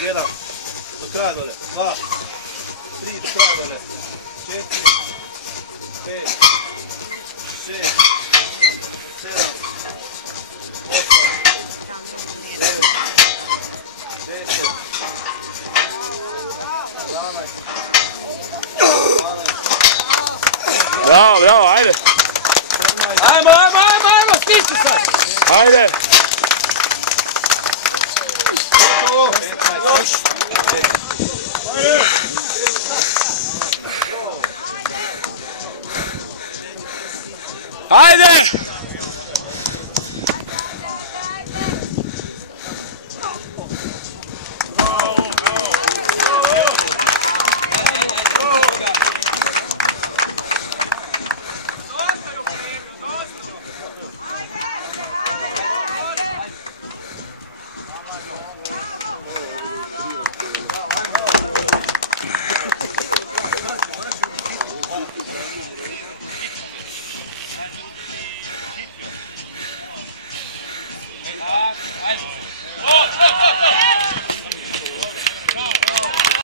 1, do kraja dole, 2, 3, do kraja dole, 4, 5, 6, 7, 8, 9, 10, 11, 12, Bravo, bravo, ajde. Ajmo, stišću sad. Ajde. 15,